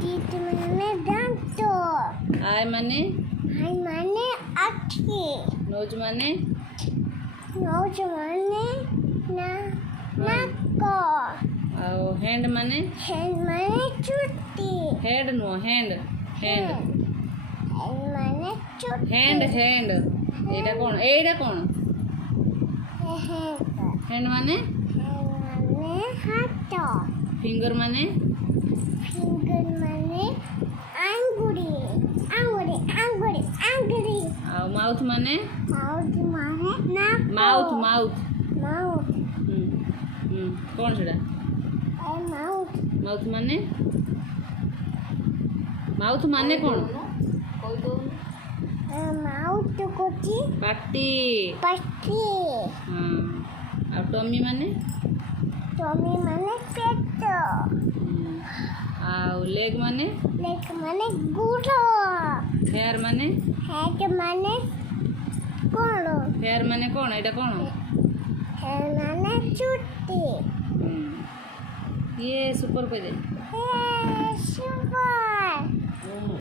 Teeth माने दांत। आई माने आँखी। नोज माने नोज माने नाक। ଆଉ हैंड माने हैंड माने चुट्टी। Head no hand hand hand माने चुट्टी। हैंड हैंड एटा कौन हैंड माने हाथ। फिंगर माने फिंगर माने आंगुरी। ଆଉ माउथ माने माउथ माने नाक। माउथ माउथ माउथ कौन सेटा माउथ। माउथ माने कौन माउथ कोची पाटी पट्टी। हाँ ଆଉ टमी माने टमी माने पेट। ଆଉ लेग माने लेग माने गुड़। हेयर माने हेड माने कौन हेयर माने कौन एटा कौन हेड माने चुट्टी। ये सुपर पे दे सुपर।